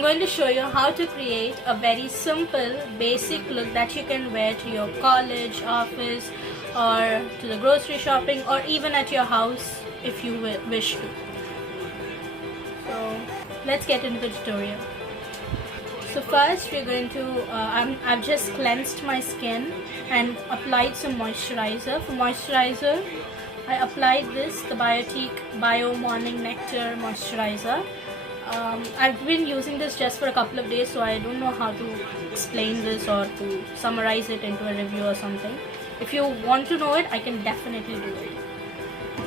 I'm going to show you how to create a very simple basic look that you can wear to your college, office, or to the grocery shopping, or even at your house if you wish to. So let's get into the tutorial. So first we're going to, I've just cleansed my skin and applied some moisturizer. For moisturizer, I applied this, the Biotique Bio Morning Nectar Moisturizer. I've been using this just for a couple of days, so I don't know how to explain this or to summarize it into a review or something. If you want to know it, I can definitely do it.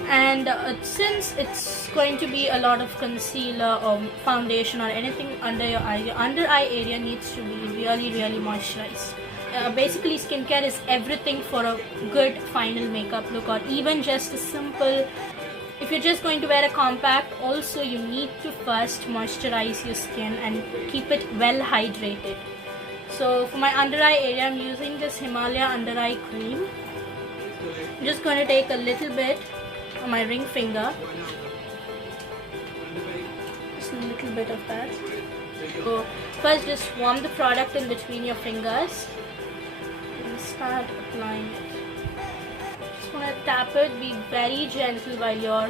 And since it's going to be a lot of concealer or foundation or anything under your eye, your under eye area needs to be really moisturized. Basically, skincare is everything for a good final makeup look, or even just a simple. If you're just going to wear a compact, also you need to first moisturize your skin and keep it well hydrated. So for my under eye area, I'm using this Himalaya under eye cream. I'm just going to take a little bit on my ring finger, just a little bit of that. So first just warm the product in between your fingers and start applying it. Just want to tap it, be very gentle while you're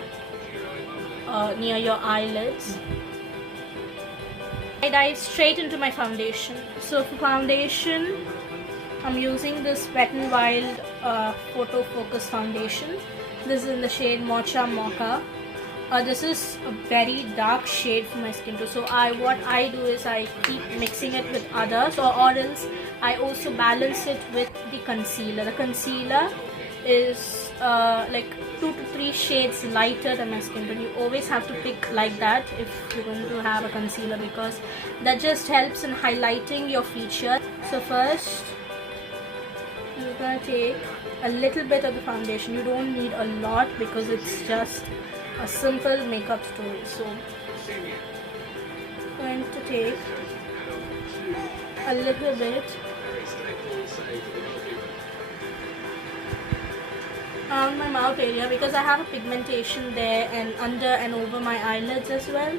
near your eyelids. I dive straight into my foundation. So for foundation, I'm using this Wet n Wild Photo Focus foundation. This is in the shade Mocha Mocha. This is a very dark shade for my skin tone. So what I do is I keep mixing it with others, or else I also balance it with the concealer. The concealer is like 2 to 3 shades lighter than my skin tone. You always have to pick like that if you're going to have a concealer, because that just helps in highlighting your features. So first, you're going to take a little bit of the foundation. You don't need a lot because it's just a simple makeup tutorial. So I'm going to take a little bit around my mouth area, because I have a pigmentation there, and under and over my eyelids as well.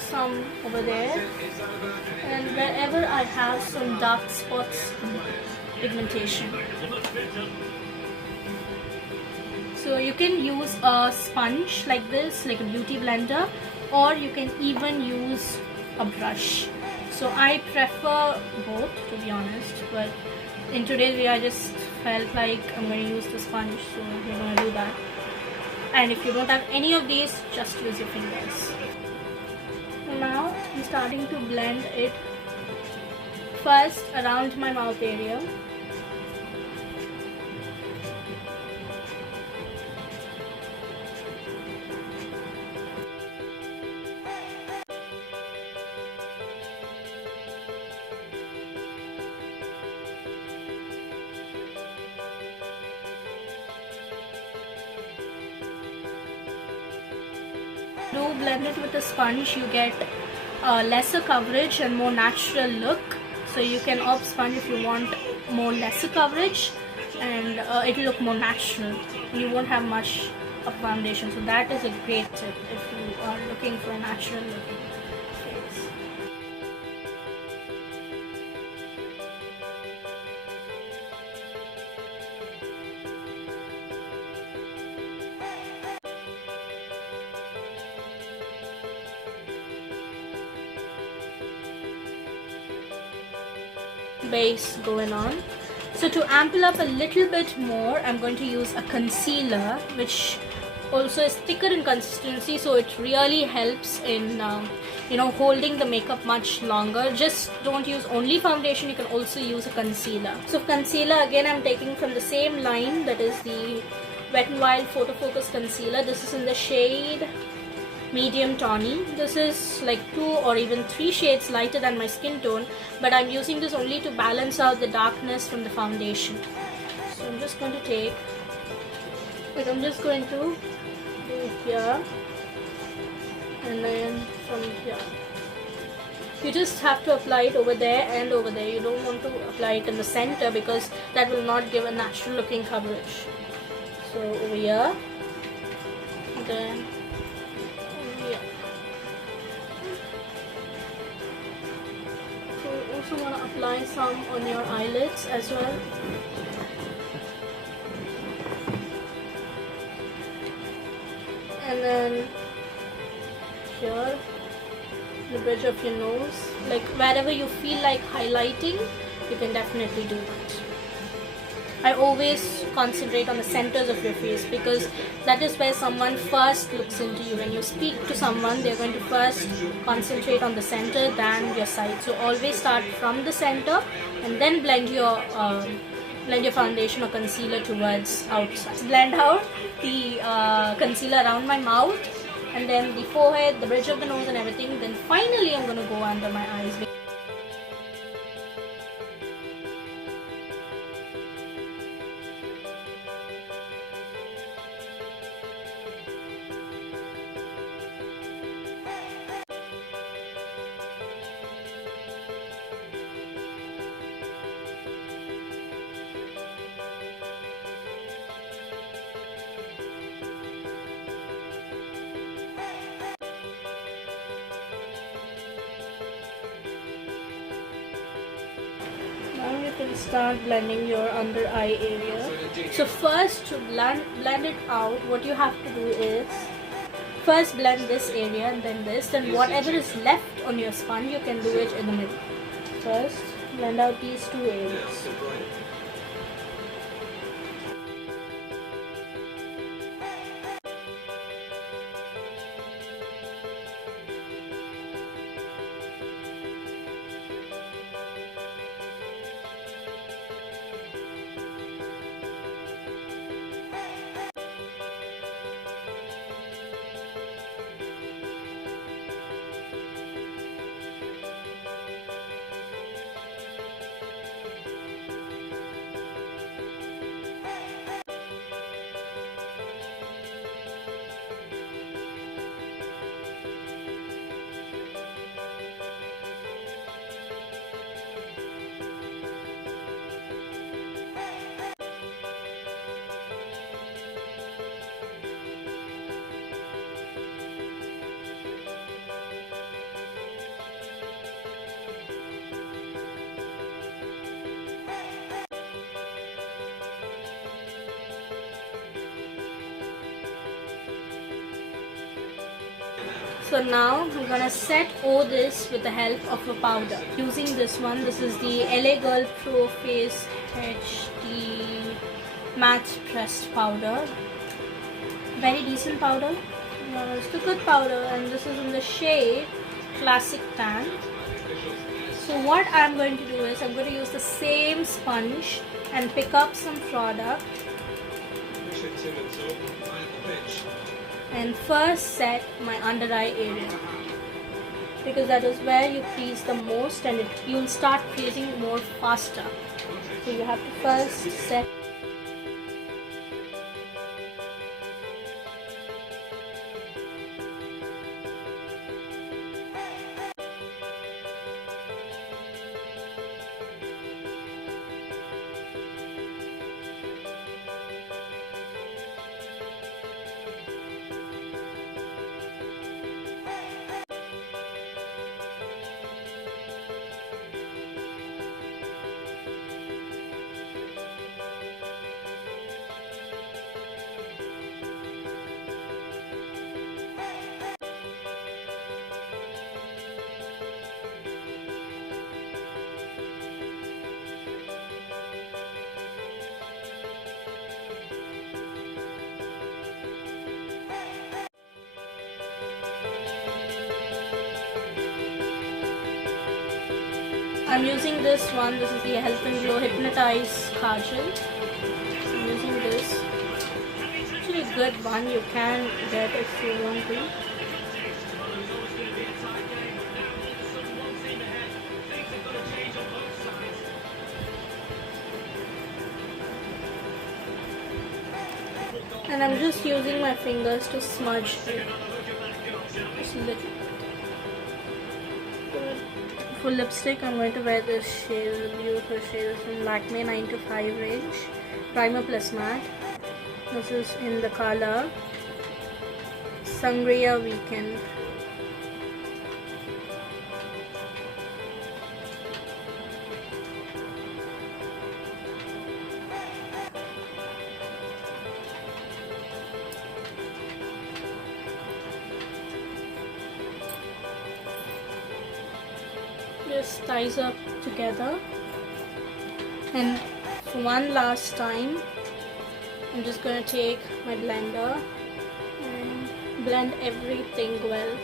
Some over there, and wherever I have some dark spots in pigmentation. So you can use a sponge like this, like a beauty blender, or you can even use a brush. So I prefer both, to be honest, but in today's video I just felt like I'm going to use the sponge, so we're going to do that. And if you don't have any of these, just use your fingers. Now I'm starting to blend it first around my mouth area. Do blend it with a sponge, you get lesser coverage and more natural look. So you can opt sponge if you want more lesser coverage, and it'll look more natural. You won't have much of foundation. So that is a great tip if you are looking for a natural looking face. Base going on. So to ample up a little bit more, I'm going to use a concealer, which also is thicker in consistency, so it really helps in holding the makeup much longer. Just don't use only foundation, you can also use a concealer. So concealer, again, I'm taking from the same line, that is the Wet n Wild Photo Focus Concealer. This is in the shade Medium Tawny. This is like 2 or even 3 shades lighter than my skin tone, but I'm using this only to balance out the darkness from the foundation. So I'm just going to take, I'm just going to do here, and then from here. You just have to apply it over there and over there. You don't want to apply it in the center because that will not give a natural looking coverage. So over here, then over here. So you also want to apply some on your eyelids as well. And then here, the bridge of your nose, like wherever you feel like highlighting, you can definitely do that. I always concentrate on the centers of your face because that is where someone first looks into you. When you speak to someone, they're going to first concentrate on the center than your side. So always start from the center and then blend your foundation or concealer towards outside. Blend out the concealer around my mouth, and then the forehead, the bridge of the nose and everything. Then finally I'm going to go under my eyes. Now you can start blending your under eye area. So first, to blend it out, what you have to do is first blend this area and then this. Then whatever is left on your sponge, you can do it in the middle. First, blend out these two areas. So now we're gonna set all this with the help of a powder. Using this one, this is the LA Girl Pro Face HD Matte Pressed Powder. Very decent powder. It's a good powder, and this is in the shade Classic Tan. So what I'm going to do is I'm going to use the same sponge and pick up some product. And first set my under eye area because that is where you crease the most, and you'll start creasing more faster. So you have to first set. I'm using this one. This is the Health and Glow Hypnotize Kajal. So I'm using this. It's actually a good one. You can get if you want to. And I'm just using my fingers to smudge it. Just a little. Good. for lipstick, I'm going to wear this shade, this beautiful shade. It's from Lakme 9 to 5 range, primer plus matte. This is in the color Sangria Weekend. Just ties up together, and for one last time I'm just going to take my blender and blend everything well.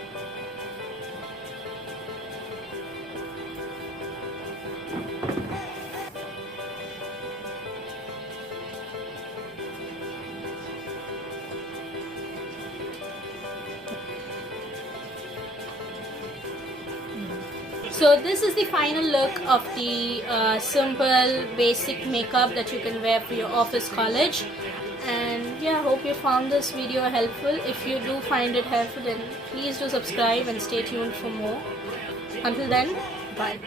So this is the final look of the simple basic makeup that you can wear for your office, college. And yeah, hope you found this video helpful. If you do find it helpful, then please do subscribe and stay tuned for more. Until then, bye.